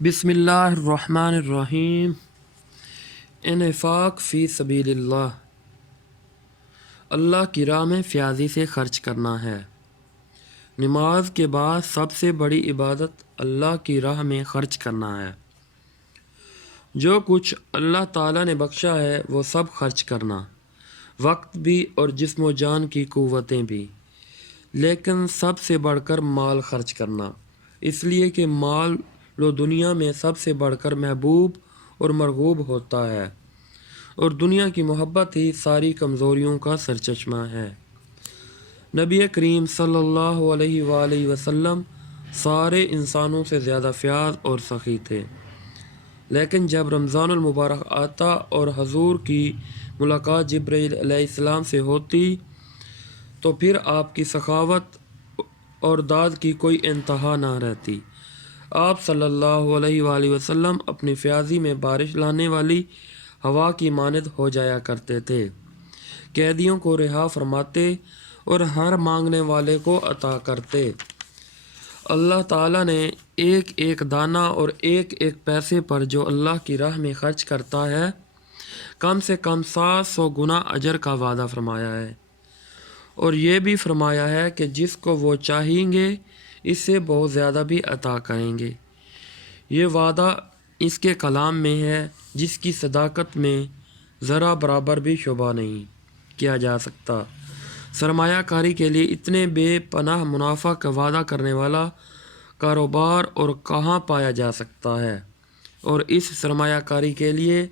بسم اللہ الرحمن الرحیم۔ انفاق فی سبیل اللہ، اللہ کی راہ میں فیاضی سے خرچ کرنا ہے۔ نماز کے بعد سب سے بڑی عبادت اللہ کی راہ میں خرچ کرنا ہے۔ جو کچھ اللہ تعالیٰ نے بخشا ہے وہ سب خرچ کرنا، وقت بھی اور جسم و جان کی قوتیں بھی، لیکن سب سے بڑھ کر مال خرچ کرنا، اس لیے کہ مال و دنیا میں سب سے بڑھ کر محبوب اور مرغوب ہوتا ہے، اور دنیا کی محبت ہی ساری کمزوریوں کا سرچشمہ ہے۔ نبی کریم صلی اللہ علیہ وآلہ وسلم سارے انسانوں سے زیادہ فیاض اور سخی تھے، لیکن جب رمضان المبارک آتا اور حضور کی ملاقات جبرائیل علیہ السلام سے ہوتی تو پھر آپ کی سخاوت اور داد کی کوئی انتہا نہ رہتی۔ آپ صلی اللہ علیہ وآلہ وسلم اپنی فیاضی میں بارش لانے والی ہوا کی مانند ہو جایا کرتے تھے، قیدیوں کو رہا فرماتے اور ہر مانگنے والے کو عطا کرتے۔ اللہ تعالیٰ نے ایک ایک دانہ اور ایک ایک پیسے پر جو اللہ کی راہ میں خرچ کرتا ہے کم سے کم 700 گنا اجر کا وعدہ فرمایا ہے، اور یہ بھی فرمایا ہے کہ جس کو وہ چاہیں گے اس سے بہت زیادہ بھی عطا کریں گے۔ یہ وعدہ اس کے کلام میں ہے جس کی صداقت میں ذرا برابر بھی شبہ نہیں کیا جا سکتا۔ سرمایہ کاری کے لیے اتنے بے پناہ منافع کا وعدہ کرنے والا کاروبار اور کہاں پایا جا سکتا ہے، اور اس سرمایہ کاری کے لیے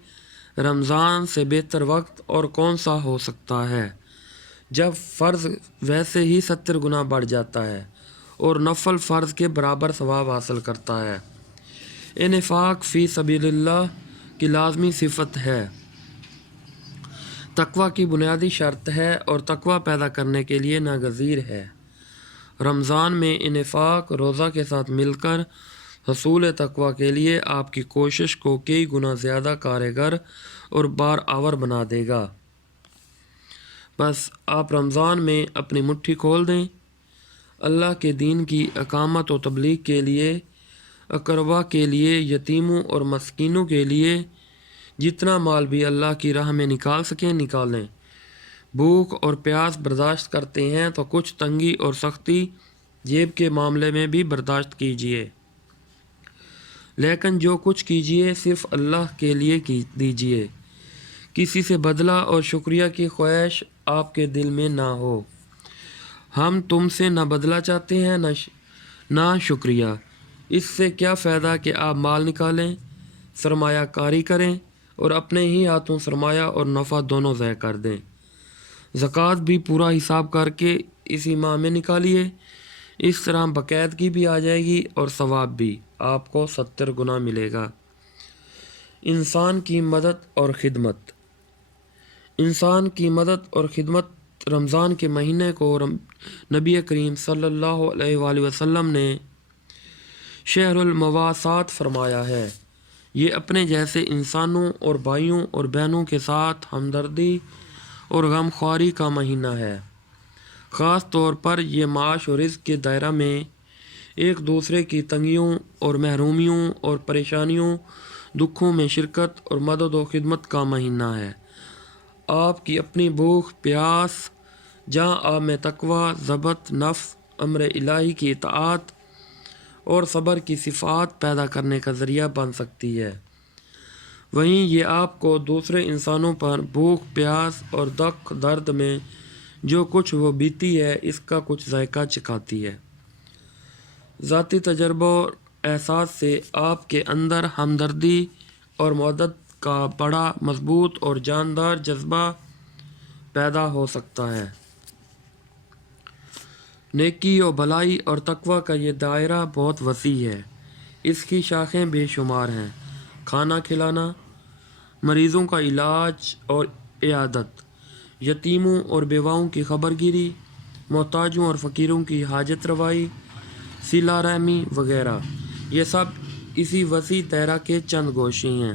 رمضان سے بہتر وقت اور کون سا ہو سکتا ہے جب فرض ویسے ہی 70 گنا بڑھ جاتا ہے اور نفل فرض کے برابر ثواب حاصل کرتا ہے۔ انفاق فی سبیل اللہ کی لازمی صفت ہے، تقوی کی بنیادی شرط ہے اور تقوی پیدا کرنے کے لیے ناگزیر ہے۔ رمضان میں انفاق روزہ کے ساتھ مل کر حصول تقوی کے لیے آپ کی کوشش کو کئی گنا زیادہ کارگر اور بارآور بنا دے گا۔ بس آپ رمضان میں اپنی مٹھی کھول دیں، اللہ کے دین کی اقامت و تبلیغ کے لیے، اقربا کے لیے، یتیموں اور مسکینوں کے لیے جتنا مال بھی اللہ کی راہ میں نکال سکیں نکالیں۔ بھوک اور پیاس برداشت کرتے ہیں تو کچھ تنگی اور سختی جیب کے معاملے میں بھی برداشت کیجیے، لیکن جو کچھ کیجیے صرف اللہ کے لیے دیجیے۔ کسی سے بدلہ اور شکریہ کی خواہش آپ کے دل میں نہ ہو۔ ہم تم سے نہ بدلہ چاہتے ہیں نہ شکریہ۔ اس سے کیا فائدہ کہ آپ مال نکالیں، سرمایہ کاری کریں اور اپنے ہی ہاتھوں سرمایہ اور نفع دونوں ضائع کر دیں۔ زکوٰۃ بھی پورا حساب کر کے اسی ماہ میں نکالیے، اس طرح باقاعدگی بھی آ جائے گی اور ثواب بھی آپ کو 70 گنا ملے گا۔ انسان کی مدد اور خدمت۔ انسان کی مدد اور خدمت رمضان کے مہینے کو نبی کریم صلی اللہ علیہ وآلہ وسلم نے شہر المواسات فرمایا ہے۔ یہ اپنے جیسے انسانوں اور بھائیوں اور بہنوں کے ساتھ ہمدردی اور غم خواری کا مہینہ ہے۔ خاص طور پر یہ معاش و رزق کے دائرہ میں ایک دوسرے کی تنگیوں اور محرومیوں اور پریشانیوں دکھوں میں شرکت اور مدد و خدمت کا مہینہ ہے۔ آپ کی اپنی بھوک پیاس جہاں آپ میں تقوی، ضبط نفس، امر الہی کی اطاعت اور صبر کی صفات پیدا کرنے کا ذریعہ بن سکتی ہے، وہیں یہ آپ کو دوسرے انسانوں پر بھوک پیاس اور دکھ درد میں جو کچھ وہ بیتی ہے اس کا کچھ ذائقہ چکھاتی ہے۔ ذاتی تجربہ اور احساس سے آپ کے اندر ہمدردی اور محبت کا بڑا مضبوط اور جاندار جذبہ پیدا ہو سکتا ہے۔ نیکی و بھلائی اور تقوی کا یہ دائرہ بہت وسیع ہے، اس کی شاخیں بے شمار ہیں۔ کھانا کھلانا، مریضوں کا علاج اور عیادت، یتیموں اور بیواؤں کی خبرگیری، محتاجوں اور فقیروں کی حاجت روائی، صلہ رحمی وغیرہ، یہ سب اسی وسیع دائرہ کے چند گوشے ہیں۔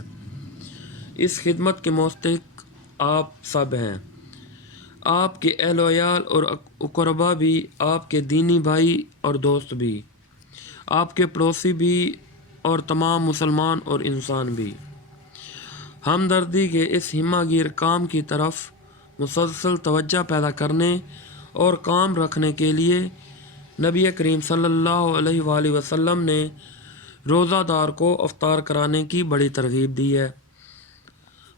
اس خدمت کے مستحق آپ سب ہیں، آپ کے اہل و عیال اور اقربا بھی، آپ کے دینی بھائی اور دوست بھی، آپ کے پڑوسی بھی اور تمام مسلمان اور انسان بھی۔ ہمدردی کے اس ہمہ گیر کام کی طرف مسلسل توجہ پیدا کرنے اور کام رکھنے کے لیے نبی کریم صلی اللہ علیہ وآلہ وسلم نے روزہ دار کو افطار کرانے کی بڑی ترغیب دی ہے۔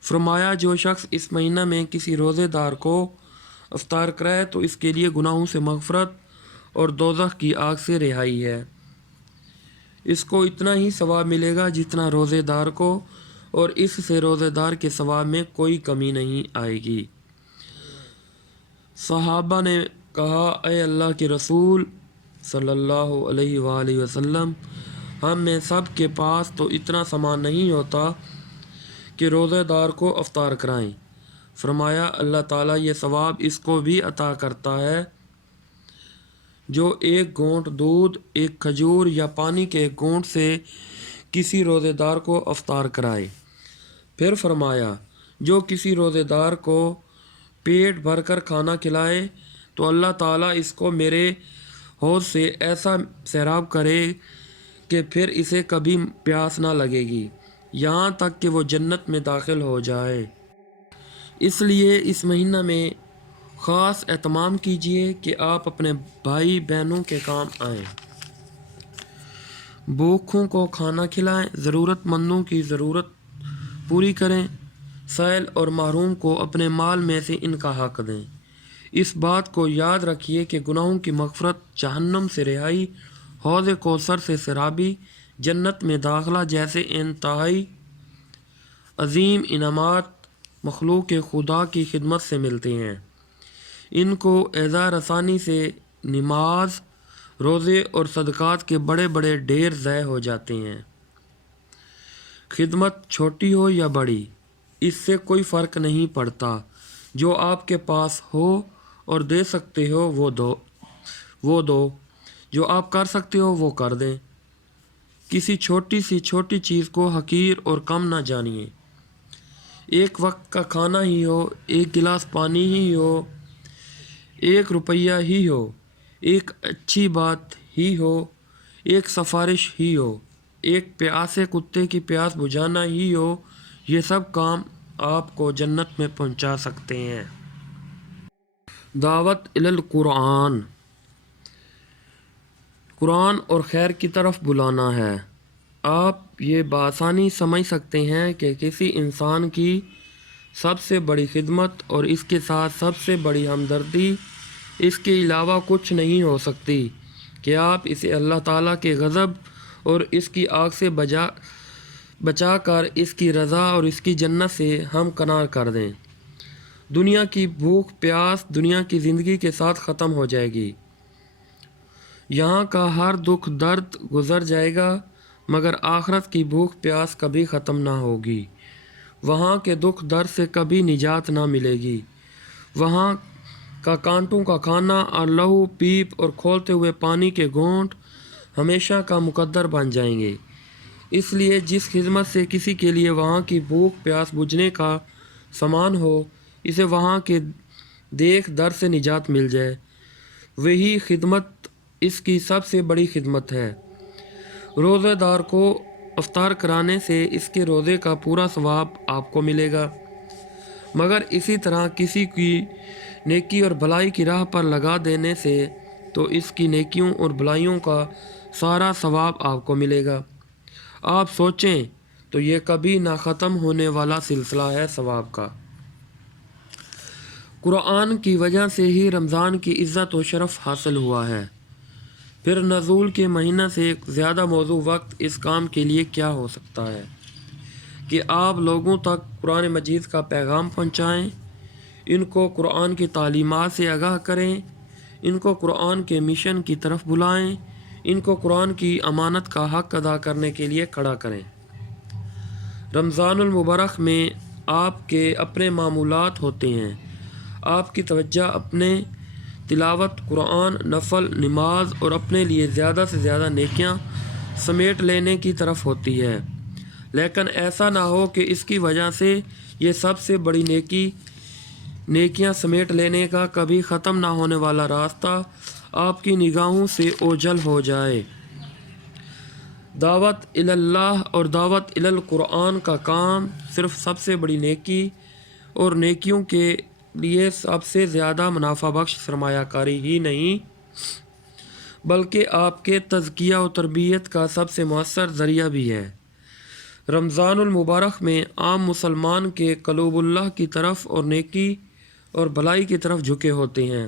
فرمایا جو شخص اس مہینہ میں کسی روزے دار کو افطار کرائے تو اس کے لیے گناہوں سے مغفرت اور دوزخ کی آگ سے رہائی ہے۔ اس کو اتنا ہی ثواب ملے گا جتنا روزے دار کو، اور اس سے روزے دار کے ثواب میں کوئی کمی نہیں آئے گی۔ صحابہ نے کہا اے اللہ کے رسول صلی اللہ علیہ وآلہ وسلم، ہم میں سب کے پاس تو اتنا سامان نہیں ہوتا کہ روزے دار کو افطار کرائیں۔ فرمایا اللہ تعالیٰ یہ ثواب اس کو بھی عطا کرتا ہے جو ایک گھونٹ دودھ، ایک کھجور یا پانی کے ایک گھونٹ سے کسی روزے دار کو افطار کرائے۔ پھر فرمایا جو کسی روزے دار کو پیٹ بھر کر کھانا کھلائے تو اللہ تعالیٰ اس کو میرے حوض سے ایسا سیراب کرے کہ پھر اسے کبھی پیاس نہ لگے گی یہاں تک کہ وہ جنت میں داخل ہو جائے۔ اس لیے اس مہینہ میں خاص اہتمام کیجیے کہ آپ اپنے بھائی بہنوں کے کام آئیں، بھوکھوں کو کھانا کھلائیں، ضرورت مندوں کی ضرورت پوری کریں، سائل اور محروم کو اپنے مال میں سے ان کا حق دیں۔ اس بات کو یاد رکھیے کہ گناہوں کی مغفرت، جہنم سے رہائی، حوض کوثر سے سرابی، جنت میں داخلہ جیسے انتہائی عظیم انعامات مخلوق خدا کی خدمت سے ملتے ہیں۔ ان کو اعزاز رسانی سے نماز، روزے اور صدقات کے بڑے بڑے ڈھیر ضائع ہو جاتے ہیں۔ خدمت چھوٹی ہو یا بڑی، اس سے کوئی فرق نہیں پڑتا، جو آپ کے پاس ہو اور دے سکتے ہو وہ دو، جو آپ کر سکتے ہو وہ کر دیں۔ کسی چھوٹی سی چھوٹی چیز کو حقیر اور کم نہ جانیے۔ ایک وقت کا کھانا ہی ہو، ایک گلاس پانی ہی ہو، ایک روپیہ ہی ہو، ایک اچھی بات ہی ہو، ایک سفارش ہی ہو، ایک پیاسے کتے کی پیاس بجھانا ہی ہو، یہ سب کام آپ کو جنت میں پہنچا سکتے ہیں۔ دعوت الی القرآن، قرآن اور خیر کی طرف بلانا ہے۔ آپ یہ بآسانی سمجھ سکتے ہیں کہ کسی انسان کی سب سے بڑی خدمت اور اس کے ساتھ سب سے بڑی ہمدردی اس کے علاوہ کچھ نہیں ہو سکتی کہ آپ اسے اللہ تعالیٰ کے غضب اور اس کی آگ سے بچا کر اس کی رضا اور اس کی جنت سے ہمکنار کر دیں۔ دنیا کی بھوک پیاس دنیا کی زندگی کے ساتھ ختم ہو جائے گی۔ یہاں کا ہر دکھ درد گزر جائے گا، مگر آخرت کی بھوک پیاس کبھی ختم نہ ہوگی۔ وہاں کے دکھ درد سے کبھی نجات نہ ملے گی۔ وہاں کا کانٹوں کا کھانا اور لہو پیپ اور کھولتے ہوئے پانی کے گھونٹ ہمیشہ کا مقدر بن جائیں گے۔ اس لیے جس خدمت سے کسی کے لیے وہاں کی بھوک پیاس بجھنے کا سامان ہو، اسے وہاں کے دیکھ درد سے نجات مل جائے، وہی خدمت اس کی سب سے بڑی خدمت ہے۔ روزہ دار کو افطار کرانے سے اس کے روزے کا پورا ثواب آپ کو ملے گا، مگر اسی طرح کسی کی نیکی اور بھلائی کی راہ پر لگا دینے سے تو اس کی نیکیوں اور بھلائیوں کا سارا ثواب آپ کو ملے گا۔ آپ سوچیں تو یہ کبھی نہ ختم ہونے والا سلسلہ ہے ثواب کا۔ قرآن کی وجہ سے ہی رمضان کی عزت و شرف حاصل ہوا ہے، پھر نزول کے مہینہ سے زیادہ موزوں وقت اس کام کے لیے کیا ہو سکتا ہے کہ آپ لوگوں تک قرآن مجید کا پیغام پہنچائیں، ان کو قرآن کی تعلیمات سے آگاہ کریں، ان کو قرآن کے مشن کی طرف بلائیں، ان کو قرآن کی امانت کا حق ادا کرنے کے لیے کھڑا کریں۔ رمضان المبارک میں آپ کے اپنے معمولات ہوتے ہیں، آپ کی توجہ اپنے تلاوت قرآن، نفل نماز اور اپنے لیے زیادہ سے زیادہ نیکیاں سمیٹ لینے کی طرف ہوتی ہے، لیکن ایسا نہ ہو کہ اس کی وجہ سے یہ سب سے بڑی نیکیاں سمیٹ لینے کا کبھی ختم نہ ہونے والا راستہ آپ کی نگاہوں سے اوجھل ہو جائے۔ دعوت اللہ اور دعوت القرآن کا کام صرف سب سے بڑی نیکی اور نیکیوں کے لیے سب سے زیادہ منافع بخش سرمایہ کاری ہی نہیں بلکہ آپ کے تزکیہ و تربیت کا سب سے مؤثر ذریعہ بھی ہے۔ رمضان المبارک میں عام مسلمان کے قلوب اللہ کی طرف اور نیکی اور بھلائی کی طرف جھکے ہوتے ہیں،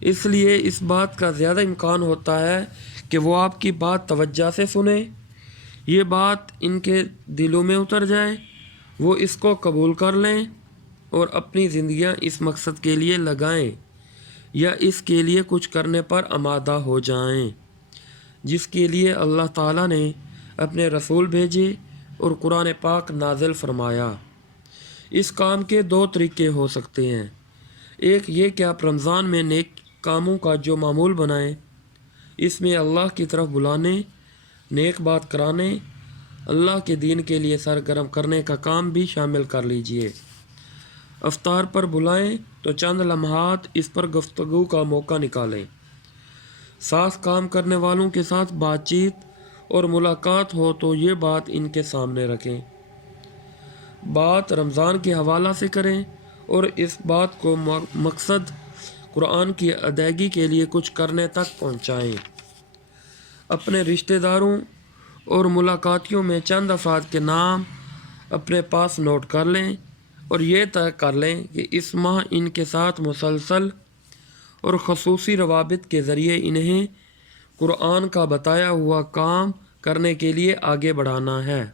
اس لیے اس بات کا زیادہ امکان ہوتا ہے کہ وہ آپ کی بات توجہ سے سنیں، یہ بات ان کے دلوں میں اتر جائے، وہ اس کو قبول کر لیں اور اپنی زندگیاں اس مقصد کے لیے لگائیں یا اس کے لیے کچھ کرنے پر آمادہ ہو جائیں جس کے لیے اللہ تعالیٰ نے اپنے رسول بھیجے اور قرآن پاک نازل فرمایا۔ اس کام کے دو طریقے ہو سکتے ہیں، ایک یہ کہ آپ رمضان میں نیک کاموں کا جو معمول بنائیں، اس میں اللہ کی طرف بلانے، نیک بات کرانے، اللہ کے دین کے لیے سرگرم کرنے کا کام بھی شامل کر لیجئے۔ افطار پر بلائیں تو چند لمحات اس پر گفتگو کا موقع نکالیں، ساتھ کام کرنے والوں کے ساتھ بات چیت اور ملاقات ہو تو یہ بات ان کے سامنے رکھیں، بات رمضان کے حوالہ سے کریں اور اس بات کو مقصد قرآن کی ادائیگی کے لیے کچھ کرنے تک پہنچائیں۔ اپنے رشتہ داروں اور ملاقاتیوں میں چند افراد کے نام اپنے پاس نوٹ کر لیں اور یہ طے کر لیں کہ اس ماہ ان کے ساتھ مسلسل اور خصوصی روابط کے ذریعے انہیں قرآن کا بتایا ہوا کام کرنے کے لیے آگے بڑھانا ہے۔